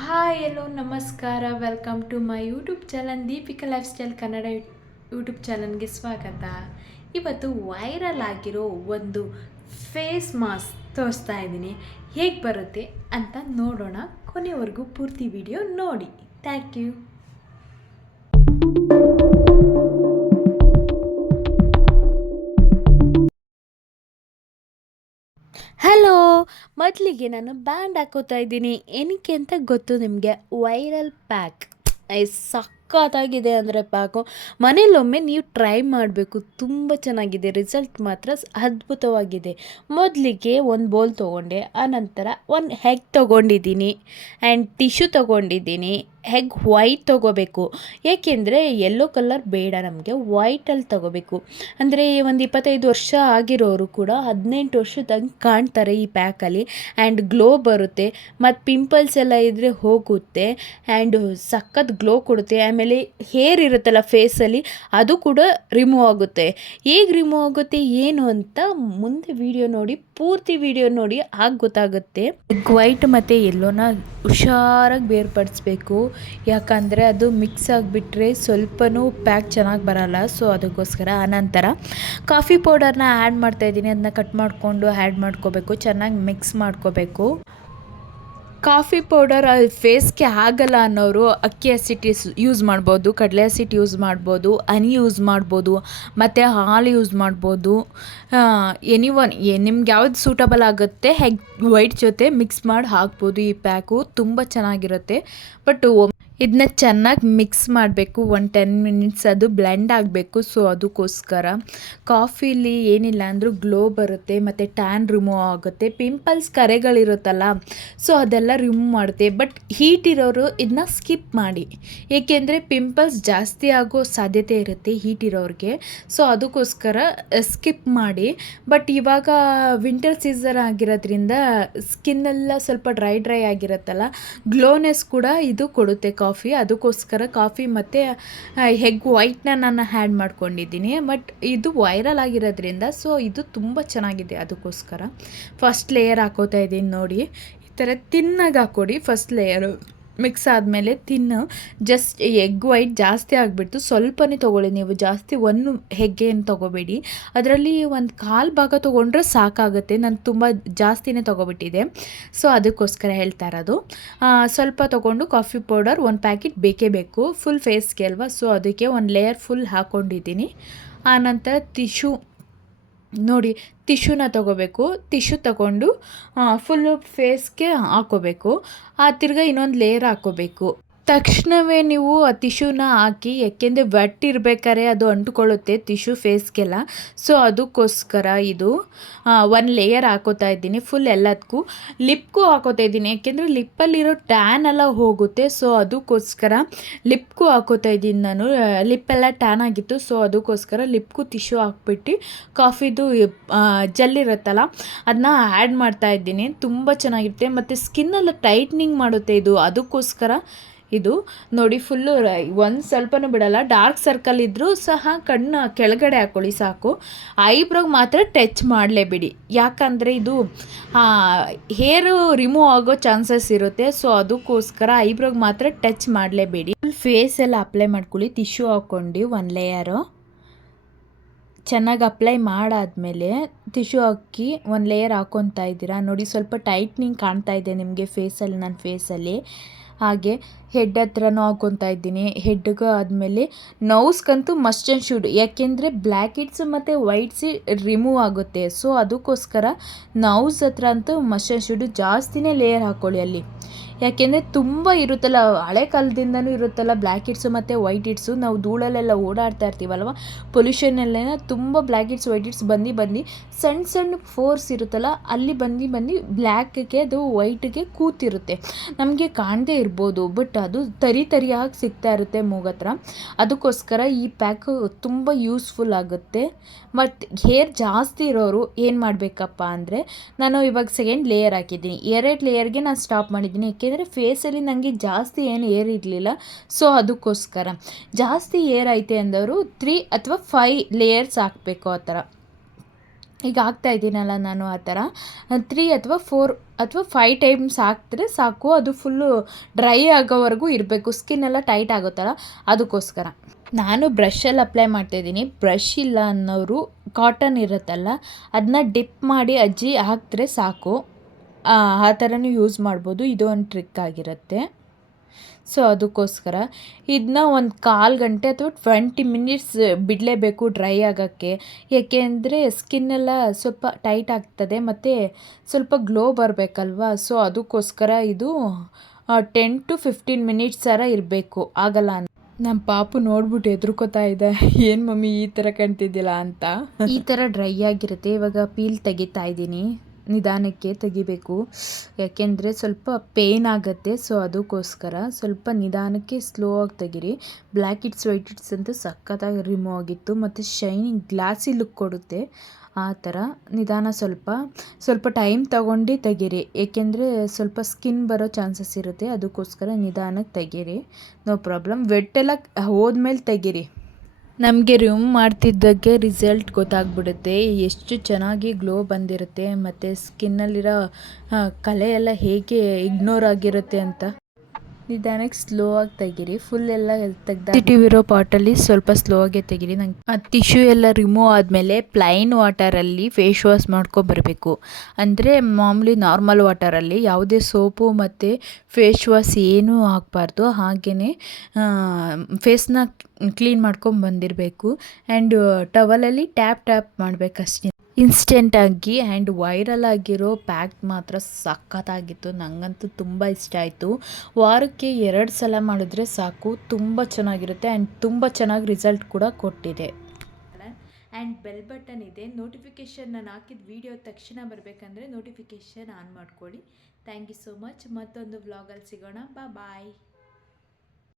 Hi hello ನಮಸ್ಕಾರ, welcome to my YouTube channel Deepika lifestyle Kannada YouTube ಚಾನಲ್ಗೆ ಸ್ವಾಗತ. ಇವತ್ತು ವೈರಲ್ ಆಗಿರೋ ಒಂದು ಫೇಸ್ ಮಾಸ್ಕ್ ತೋರಿಸ್ತಾ ಇದ್ದೀನಿ. ಹೇಗೆ ಬರುತ್ತೆ ಅಂತ ನೋಡೋಣ. ಕೊನೆವರೆಗೂ ಪೂರ್ತಿ ವಿಡಿಯೋ ನೋಡಿ. Thank you. ಹಲೋ, ಮೊದಲಿಗೆ ನಾನು ಬ್ಯಾಂಡ್ ಹಾಕೋತಾ ಇದ್ದೀನಿ. ಏನಕ್ಕೆ ಅಂತ ಗೊತ್ತು ನಿಮಗೆ? ವೈರಲ್ ಪ್ಯಾಕ್ ಸಖತ್ತಾಗಿದೆ ಅಂದರೆ ಪ್ಯಾಕು. ಮನೇಲೊಮ್ಮೆ ನೀವು ಟ್ರೈ ಮಾಡಬೇಕು, ತುಂಬ ಚೆನ್ನಾಗಿದೆ. ರಿಸಲ್ಟ್ ಮಾತ್ರ ಅದ್ಭುತವಾಗಿದೆ. ಮೊದಲಿಗೆ ಒಂದು ಬೌಲ್ ತೊಗೊಂಡೆ, ಆನಂತರ ಒಂದು ಹೆಗ್ ತೊಗೊಂಡಿದ್ದೀನಿ ಆ್ಯಂಡ್ ಟಿಶ್ಯೂ ತೊಗೊಂಡಿದ್ದೀನಿ. ಹೆಗ್ ವೈಟ್ ತೊಗೋಬೇಕು, ಏಕೆಂದರೆ ಯೆಲ್ಲೋ ಕಲರ್ ಬೇಡ ನಮಗೆ, ವೈಟಲ್ಲಿ ತೊಗೋಬೇಕು. ಅಂದರೆ ಒಂದು 25 ವರ್ಷ ಆಗಿರೋರು ಕೂಡ 18 ವರ್ಷದಂಗೆ ಕಾಣ್ತಾರೆ ಈ ಪ್ಯಾಕಲ್ಲಿ. ಆ್ಯಂಡ್ ಗ್ಲೋ ಬರುತ್ತೆ ಮತ್ತು ಪಿಂಪಲ್ಸ್ ಎಲ್ಲ ಇದ್ದರೆ ಹೋಗುತ್ತೆ ಆ್ಯಂಡ್ ಸಖತ್ ಗ್ಲೋ ಕೊಡುತ್ತೆ. ಆಮೇಲೆ ಹೇರ್ ಇರುತ್ತಲ್ಲ ಫೇಸಲ್ಲಿ, ಅದು ಕೂಡ ರಿಮೂವ್ ಆಗುತ್ತೆ. ಹೇಗೆ ರಿಮೂವ್ ಆಗುತ್ತೆ ಏನು ಅಂತ ಮುಂದೆ ವಿಡಿಯೋ ನೋಡಿ, ಪೂರ್ತಿ ವಿಡಿಯೋ ನೋಡಿ, ಆಗ ಗೊತ್ತಾಗುತ್ತೆ. ವೈಟ್ ಮತ್ತು ಯೆಲ್ಲೋನ ಹುಷಾರಾಗಿ ಬೇರ್ಪಡಿಸ್ಬೇಕು, ಯಾಕಂದರೆ ಅದು ಮಿಕ್ಸ್ ಆಗಿಬಿಟ್ರೆ ಸ್ವಲ್ಪನೂ ಪ್ಯಾಕ್ ಚೆನ್ನಾಗಿ ಬರಲ್ಲ. ಸೊ ಅದಕ್ಕೋಸ್ಕರ ಆನಂತರ ಕಾಫಿ ಪೌಡರ್ನ ಆ್ಯಡ್ ಮಾಡ್ತಾಯಿದ್ದೀನಿ. ಅದನ್ನ ಕಟ್ ಮಾಡಿಕೊಂಡು ಆ್ಯಡ್ ಮಾಡ್ಕೋಬೇಕು, ಚೆನ್ನಾಗಿ ಮಿಕ್ಸ್ ಮಾಡ್ಕೋಬೇಕು. ಕಾಫಿ ಪೌಡರ್ ಫೇಸ್ಗೆ ಆಗಲ್ಲ ಅನ್ನೋರು ಅಕ್ಕಿ ಹಸಿಟ್ಟು ಯೂಸ್ ಮಾಡ್ಬೋದು, ಕಡಲೆ ಹಸಿಟ್ಟು ಯೂಸ್ ಮಾಡ್ಬೋದು, ಹನಿ ಯೂಸ್ ಮಾಡ್ಬೋದು, ಮತ್ತು ಹಾಲು ಯೂಸ್ ಮಾಡ್ಬೋದು. ಎನಿವನ್ ನಿಮ್ಗೆ ಯಾವ್ದು ಸೂಟಬಲ್ ಆಗುತ್ತೆ ಹೆಗ್ ವೈಟ್ ಜೊತೆ ಮಿಕ್ಸ್ ಮಾಡಿ ಹಾಕ್ಬೋದು. ಈ ಪ್ಯಾಕು ತುಂಬ ಚೆನ್ನಾಗಿರುತ್ತೆ. ಬಟ್ ಇದನ್ನ ಚೆನ್ನಾಗಿ ಮಿಕ್ಸ್ ಮಾಡಬೇಕು. 10 ಮಿನಿಟ್ಸ್ ಅದು ಬ್ಲೆಂಡ್ ಆಗಬೇಕು. ಸೊ ಅದಕ್ಕೋಸ್ಕರ ಕಾಫಿಲಿ ಏನಿಲ್ಲ ಅಂದರೂ ಗ್ಲೋ ಬರುತ್ತೆ ಮತ್ತು ಟ್ಯಾನ್ ರಿಮೂವ್ ಆಗುತ್ತೆ. ಪಿಂಪಲ್ಸ್ ಕರೆಗಳಿರುತ್ತಲ್ಲ, ಸೊ ಅದೆಲ್ಲ ರಿಮೂವ್ ಮಾಡುತ್ತೆ. ಬಟ್ ಹೀಟ್ ಇರೋರು ಇದನ್ನ ಸ್ಕಿಪ್ ಮಾಡಿ, ಏಕೆಂದರೆ ಪಿಂಪಲ್ಸ್ ಜಾಸ್ತಿ ಆಗೋ ಸಾಧ್ಯತೆ ಇರುತ್ತೆ ಹೀಟ್ ಇರೋರಿಗೆ. ಸೊ ಅದಕ್ಕೋಸ್ಕರ ಸ್ಕಿಪ್ ಮಾಡಿ. ಬಟ್ ಇವಾಗ ವಿಂಟರ್ ಸೀಸನ್ ಆಗಿರೋದ್ರಿಂದ ಸ್ಕಿನ್ನೆಲ್ಲ ಸ್ವಲ್ಪ ಡ್ರೈ ಆಗಿರುತ್ತಲ್ಲ, ಗ್ಲೋನೆಸ್ ಕೂಡ ಇದು ಕೊಡುತ್ತೆ ಕಾಫಿ. ಅದಕ್ಕೋಸ್ಕರ ಕಾಫಿ ಮತ್ತು ಹೆಗ್ ವೈಟ್ನ ನಾನು ಆ್ಯಡ್ ಮಾಡ್ಕೊಂಡಿದ್ದೀನಿ. ಬಟ್ ಇದು ವೈರಲ್ ಆಗಿರೋದ್ರಿಂದ ಸೊ ಇದು ತುಂಬ ಚೆನ್ನಾಗಿದೆ. ಅದಕ್ಕೋಸ್ಕರ ಫಸ್ಟ್ ಲೇಯರ್ ಹಾಕೋತಾ ಇದ್ದೀನಿ ನೋಡಿ. ಈ ಥರ ತಿನ್ನಾಗಿ ಹಾಕ್ಕೊಡಿ. ಫಸ್ಟ್ ಲೇಯರು ಮಿಕ್ಸ್ ಆದಮೇಲೆ ತಿನ್ನು. ಜಸ್ಟ್ ಎಗ್ ವೈಟ್ ಜಾಸ್ತಿ ಆಗಿಬಿಡ್ತು, ಸ್ವಲ್ಪನೇ ತೊಗೊಳ್ಳಿ ನೀವು. ಜಾಸ್ತಿ ಒಂದು ಹೆಗ್ಗೇನು ತೊಗೋಬೇಡಿ, ಅದರಲ್ಲಿ ಒಂದು 1/4 ಭಾಗ ತೊಗೊಂಡ್ರೆ ಸಾಕಾಗುತ್ತೆ. ನಾನು ತುಂಬ ಜಾಸ್ತಿನೇ ತೊಗೊಬಿಟ್ಟಿದೆ, ಸೊ ಅದಕ್ಕೋಸ್ಕರ ಹೇಳ್ತಾ ಇರೋದು. ಸ್ವಲ್ಪ ತೊಗೊಂಡು ಕಾಫಿ ಪೌಡರ್ 1 ಪ್ಯಾಕೆಟ್ ಬೇಕೇ ಬೇಕು, ಫುಲ್ ಫೇಸ್ಗೆ ಅಲ್ವಾ. ಸೊ ಅದಕ್ಕೆ 1 ಲೇಯರ್ ಫುಲ್ ಹಾಕ್ಕೊಂಡಿದ್ದೀನಿ. ಆನಂತರ ನೋಡಿ ಟಿಶ್ಯೂನ ತೊಗೋಬೇಕು. ಟಿಶ್ಯೂ ತೊಗೊಂಡು ಫುಲ್ಲು ಫೇಸ್ಗೆ ಹಾಕ್ಕೋಬೇಕು. ತಿರ್ಗಾ ಇನ್ನೊಂದು ಲೇಯರ್ ಹಾಕ್ಕೋಬೇಕು. ತಕ್ಷಣವೇ ನೀವು ಆ ಟಿಶ್ಯೂನ ಹಾಕಿ, ಯಾಕೆಂದರೆ ವೆಟ್ ಇರಬೇಕಾದ್ರೆ ಅದು ಅಂಟ್ಕೊಳ್ಳುತ್ತೆ ಟಿಶ್ಯೂ ಫೇಸ್ಗೆಲ್ಲ. ಸೊ ಅದಕ್ಕೋಸ್ಕರ ಇದು 1 ಲೇಯರ್ ಹಾಕೋತಾ ಇದ್ದೀನಿ ಫುಲ್ ಎಲ್ಲದಕ್ಕೂ. ಲಿಪ್ಗೂ ಹಾಕೋತಾ ಇದ್ದೀನಿ, ಯಾಕೆಂದರೆ ಲಿಪ್ಪಲ್ಲಿರೋ ಟ್ಯಾನ್ ಎಲ್ಲ ಹೋಗುತ್ತೆ. ಸೊ ಅದಕ್ಕೋಸ್ಕರ ಲಿಪ್ಗೂ ಹಾಕೋತಾ ಇದ್ದೀನಿ ನಾನು. ಲಿಪ್ಪೆಲ್ಲ ಟ್ಯಾನ್ ಆಗಿತ್ತು, ಸೊ ಅದಕ್ಕೋಸ್ಕರ ಲಿಪ್ಗೂ ಟಿಶ್ಯೂ ಹಾಕ್ಬಿಟ್ಟು ಕಾಫಿದು ಜೆಲ್ ಇರುತ್ತಲ್ಲ ಅದನ್ನ ಆ್ಯಡ್ ಮಾಡ್ತಾ ಇದ್ದೀನಿ. ತುಂಬ ಚೆನ್ನಾಗಿರುತ್ತೆ ಮತ್ತು ಸ್ಕಿನ್ನೆಲ್ಲ ಟೈಟ್ನಿಂಗ್ ಮಾಡುತ್ತೆ ಇದು. ಅದಕ್ಕೋಸ್ಕರ ಇದು ನೋಡಿ ಫುಲ್ಲು ಒಂದು ಸ್ವಲ್ಪನೂ ಬಿಡಲ್ಲ. ಡಾರ್ಕ್ ಸರ್ಕಲ್ ಇದ್ದರೂ ಸಹ ಕಣ್ಣು ಕೆಳಗಡೆ ಹಾಕ್ಕೊಳ್ಳಿ ಸಾಕು. ಐಬ್ರೋಗೆ ಮಾತ್ರ ಟಚ್ ಮಾಡಲೇಬಿಡಿ, ಯಾಕಂದರೆ ಇದು ಹೇರು ರಿಮೂವ್ ಆಗೋ ಚಾನ್ಸಸ್ ಇರುತ್ತೆ. ಸೊ ಅದಕ್ಕೋಸ್ಕರ ಐಬ್ರೋಗೆ ಮಾತ್ರ ಟಚ್ ಮಾಡಲೇಬೇಡಿ. ಫುಲ್ ಫೇಸೆಲ್ಲ ಅಪ್ಲೈ ಮಾಡ್ಕೊಳ್ಳಿ. ಟಿಶ್ಯೂ ಹಾಕ್ಕೊಂಡು 1 ಲೇಯರು ಚೆನ್ನಾಗಿ ಅಪ್ಲೈ ಮಾಡಾದಮೇಲೆ ಟಿಶ್ಯೂ ಹಾಕಿ 1 ಲೇಯರ್ ಹಾಕ್ಕೊತಾ ಇದ್ದೀರಾ ನೋಡಿ. ಸ್ವಲ್ಪ ಟೈಟ್ನಿಂಗ್ ಕಾಣ್ತಾ ಇದೆ ನಿಮಗೆ ಫೇಸಲ್ಲಿ, ನನ್ನ ಫೇಸಲ್ಲಿ. ಹಾಗೆ ಹೆಡ್ ಹತ್ರನೂ ಹಾಕ್ಕೊತಾ ಇದ್ದೀನಿ. ಹೆಡ್ಗೆ ಆದಮೇಲೆ ನೌಸ್ಗಂತೂ ಮಸ್ಟ್ ಆ್ಯಂಡ್ ಶುಡ್, ಯಾಕೆಂದರೆ ಬ್ಲ್ಯಾಕ್ ಹೆಡ್ಸ್ ಮತ್ತು ವೈಟ್ಸ್ ರಿಮೂವ್ ಆಗುತ್ತೆ. ಸೊ ಅದಕ್ಕೋಸ್ಕರ ನೌಸ್ ಹತ್ರ ಅಂತೂ ಮಸ್ಟ್ ಆ್ಯಂಡ್ ಶುಡ್ ಜಾಸ್ತಿನೇ ಲೇಯರ್ ಹಾಕ್ಕೊಳ್ಳಿ ಅಲ್ಲಿ. ಯಾಕೆಂದರೆ ತುಂಬ ಇರುತ್ತಲ್ಲ, ಹಳೆ ಕಾಲದಿಂದನೂ ಇರುತ್ತಲ್ಲ ಬ್ಲ್ಯಾಕ್ ಹೆಡ್ಸು ಮತ್ತು ವೈಟ್ ಹೆಡ್ಸು. ನಾವು ಧೂಳಲ್ಲೆಲ್ಲ ಓಡಾಡ್ತಾ ಇರ್ತೀವಲ್ವ, ಪೊಲ್ಯೂಷನಲ್ಲೇನ ತುಂಬ ಬ್ಲ್ಯಾಕ್ ಹೆಡ್ಸ್ ವೈಟ್ ಹೆಡ್ಸ್ ಬಂದು ಸಣ್ಣ ಸಣ್ಣ ಫೋರ್ಸ್ ಇರುತ್ತಲ್ಲ, ಅಲ್ಲಿ ಬಂದು ಬ್ಲ್ಯಾಕ್ಗೆ ಅದು ವೈಟ್ಗೆ ಕೂತಿರುತ್ತೆ. ನಮಗೆ ಕಾಣದೇ ಇರ್ಬೋದು, ಬಟ್ ಅದು ತರಿಯಾಗಿ ಸಿಗ್ತಾ ಇರುತ್ತೆ ಮೂಗತ್ರ. ಅದಕ್ಕೋಸ್ಕರ ಈ ಪ್ಯಾಕು ತುಂಬ ಯೂಸ್ಫುಲ್ ಆಗುತ್ತೆ. ಬಟ್ ಹೇರ್ ಜಾಸ್ತಿ ಇರೋರು ಏನು ಮಾಡಬೇಕಪ್ಪ ಅಂದರೆ, ನಾನು ಇವಾಗ 2nd ಲೇಯರ್ ಹಾಕಿದ್ದೀನಿ. 2 ಲೇಯರ್ಗೆ ನಾನು ಸ್ಟಾಪ್ ಮಾಡಿದ್ದೀನಿ, ಏಕೆಂದರೆ ಫೇಸಲ್ಲಿ ನನಗೆ ಜಾಸ್ತಿ ಏನು ಏರ್ ಇರಲಿಲ್ಲ. ಸೊ ಅದಕ್ಕೋಸ್ಕರ ಜಾಸ್ತಿ ಏರ್ ಐತೆ ಅಂದವರು 3 ಅಥವಾ 5 ಲೇಯರ್ಸ್ ಹಾಕಬೇಕು. ಆ ಥರ ಈಗ ಹಾಕ್ತಾ ಇದ್ದೀನಲ್ಲ ನಾನು ಆ ಥರ 3 ಅಥವಾ 4 ಅಥವಾ 5 ಟೈಮ್ಸ್ ಹಾಕಿದ್ರೆ ಸಾಕು. ಅದು ಫುಲ್ಲು ಡ್ರೈ ಆಗೋವರೆಗೂ ಇರಬೇಕು, ಸ್ಕಿನ್ ಎಲ್ಲ ಟೈಟ್ ಆಗುತ್ತಲ್ಲ ಅದಕ್ಕೋಸ್ಕರ. ನಾನು ಬ್ರಷಲ್ಲಿ ಅಪ್ಲೈ ಮಾಡ್ತಾಯಿದ್ದೀನಿ. ಬ್ರಷ್ ಇಲ್ಲ ಅನ್ನೋರು ಕಾಟನ್ ಇರುತ್ತಲ್ಲ ಅದನ್ನ ಡಿಪ್ ಮಾಡಿ ಅಜ್ಜಿ ಹಾಕಿದ್ರೆ ಸಾಕು. ಆ ಥರನೂ ಯೂಸ್ ಮಾಡ್ಬೋದು. ಇದು ಒಂದು ಟ್ರಿಕ್ ಆಗಿರುತ್ತೆ. ಸೊ ಅದಕ್ಕೋಸ್ಕರ ಇದನ್ನ ಒಂದು 1/4 ಗಂಟೆ ಅಥವಾ 20 ಮಿನಿಟ್ಸ್ ಬಿಡಲೇಬೇಕು ಡ್ರೈ ಆಗೋಕ್ಕೆ. ಏಕೆ ಅಂದರೆ ಸ್ಕಿನ್ನೆಲ್ಲ ಸ್ವಲ್ಪ ಟೈಟ್ ಆಗ್ತದೆ ಮತ್ತು ಸ್ವಲ್ಪ ಗ್ಲೋ ಬರಬೇಕಲ್ವ. ಸೊ ಅದಕ್ಕೋಸ್ಕರ ಇದು 10 to 15 ಮಿನಿಟ್ಸ್ ಥರ ಇರಬೇಕು. ಆಗಲ್ಲ ಅಂತ ನಮ್ಮ ಪಾಪು ನೋಡ್ಬಿಟ್ಟು ಹೆದರ್ಕೋತಾ ಇದೆ, ಏನು ಮಮ್ಮಿ ಈ ಥರ ಕಾಣ್ತಿದ್ದಿಲ್ಲ ಅಂತ. ಈ ಥರ ಡ್ರೈ ಆಗಿರುತ್ತೆ. ಇವಾಗ ಪೀಲ್ ತೆಗಿತಾ ಇದ್ದೀನಿ. ನಿಧಾನಕ್ಕೆ ತೆಗಿಬೇಕು, ಯಾಕೆಂದರೆ ಸ್ವಲ್ಪ ಪೇಯ್ನ್ ಆಗುತ್ತೆ. ಸೊ ಅದಕ್ಕೋಸ್ಕರ ಸ್ವಲ್ಪ ನಿಧಾನಕ್ಕೆ ಸ್ಲೋ ಆಗಿ ತೆಗೀರಿ. ಬ್ಲ್ಯಾಕ್ ಇಟ್ಸ್ ವೈಟ್ ಇಟ್ಸ್ ಅಂತ ಸಖತ್ತಾಗಿ ರಿಮೂವ್ ಆಗಿತ್ತು ಮತ್ತು ಶೈನಿಂಗ್ ಗ್ಲಾಸಿ ಲುಕ್ ಕೊಡುತ್ತೆ. ಆ ಥರ ನಿಧಾನ ಸ್ವಲ್ಪ ಟೈಮ್ ತಗೊಂಡು ತೆಗೀರಿ, ಏಕೆಂದರೆ ಸ್ವಲ್ಪ ಸ್ಕಿನ್ ಬರೋ ಚಾನ್ಸಸ್ ಇರುತ್ತೆ. ಅದಕ್ಕೋಸ್ಕರ ನಿಧಾನಕ್ಕೆ ತೆಗೀರಿ, ನೋ ಪ್ರಾಬ್ಲಮ್. ವೆಟ್ಟೆಲ್ಲ ಹೋದ್ಮೇಲೆ ತೆಗೀರಿ. ನಮಗೆ ರಿಮೂವ್ ಮಾಡ್ತಿದ್ದಾಗೆ ರಿಸಲ್ಟ್ ಗೊತ್ತಾಗ್ಬಿಡುತ್ತೆ, ಎಷ್ಟು ಚೆನ್ನಾಗಿ ಗ್ಲೋ ಬಂದಿರುತ್ತೆ ಮತ್ತು ಸ್ಕಿನ್ನಲ್ಲಿರೋ ಕಲೆ ಎಲ್ಲ ಹೇಗೆ ಇಗ್ನೋರ್ ಆಗಿರುತ್ತೆ ಅಂತ. ನಿಧಾನಕ್ಕೆ ಸ್ಲೋ ಆಗಿ ತೆಗೀರಿ. ಫುಲ್ ಎಲ್ಲ ಸೆನ್ಸಿಟಿವ್ ಇರೋ ಪಾಟಲ್ಲಿ ಸ್ವಲ್ಪ ಸ್ಲೋ ಆಗಿ ತೆಗೀರಿ. ನಂಗೆ ಆ ಟಿಶ್ಯೂ ಎಲ್ಲ ರಿಮೂವ್ ಆದಮೇಲೆ ಪ್ಲೈನ್ ವಾಟರಲ್ಲಿ ಫೇಸ್ ವಾಶ್ ಮಾಡ್ಕೊಬರ್ಬೇಕು. ಅಂದರೆ ಮಾಮೂಲಿ ನಾರ್ಮಲ್ ವಾಟರಲ್ಲಿ, ಯಾವುದೇ ಸೋಪು ಮತ್ತು ಫೇಸ್ ವಾಶ್ ಏನೂ ಹಾಕಬಾರ್ದು. ಹಾಗೆಯೇ ಫೇಸ್ನ ಕ್ಲೀನ್ ಮಾಡ್ಕೊಂಬಂದಿರಬೇಕು. ಆ್ಯಂಡ್ ಟವಲಲ್ಲಿ ಟ್ಯಾಪ್ ಮಾಡಬೇಕಷ್ಟೇ ಇನ್ಸ್ಟೆಂಟಾಗಿ. ಆ್ಯಂಡ್ ವೈರಲ್ ಆಗಿರೋ ಪ್ಯಾಕ್ ಮಾತ್ರ ಸಖತ್ತಾಗಿತ್ತು, ನನಗಂತೂ ತುಂಬ ಇಷ್ಟ ಆಯಿತು. ವಾರಕ್ಕೆ 2 ಸಲ ಮಾಡಿದ್ರೆ ಸಾಕು, ತುಂಬ ಚೆನ್ನಾಗಿರುತ್ತೆ ಆ್ಯಂಡ್ ತುಂಬ ಚೆನ್ನಾಗಿ ರಿಸಲ್ಟ್ ಕೂಡ ಕೊಟ್ಟಿದೆ. ಆ್ಯಂಡ್ ಬೆಲ್ ಬಟನ್ ಇದೆ, ನೋಟಿಫಿಕೇಷನ್ ನಾನು ಹಾಕಿದ ವಿಡಿಯೋ ತಕ್ಷಣ ಬರಬೇಕಂದ್ರೆ ನೋಟಿಫಿಕೇಷನ್ ಆನ್ ಮಾಡ್ಕೊಳ್ಳಿ. Thank you so much. ಮತ್ತೊಂದು ವ್ಲಾಗಲ್ಲಿ ಸಿಗೋಣ. ಬಾಯ್.